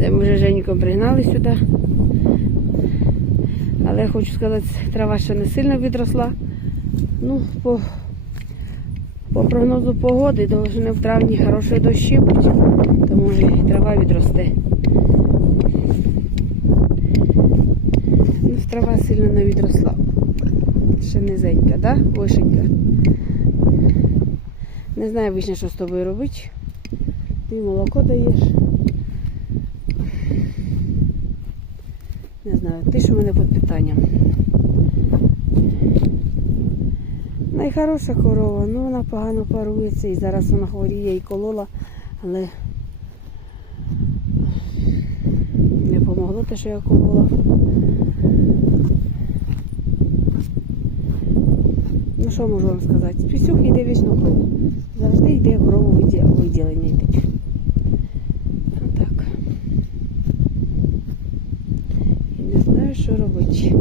Це ми вже Женьком пригнали сюди. Але хочу сказати, трава ще не сильно відросла. Ну, по, по прогнозу погоди, должны в травні хороші дощі бути, то і трава відросте. Ну, трава сильно не відросла. Ще низенька, да? Вишенька. Не знаю вічно, що з тобою робити. Ти молоко даєш. Не знаю, ти ж у мене під питанням. Найхороша корова, ну вона погано парується і зараз вона хворіє і колола, але не помогло те, що я колола. Ну що можу вам сказати? Пісюх йде вічно кров. Завжди йде крову виділення йдуть. Отак. І не знаю, що робити.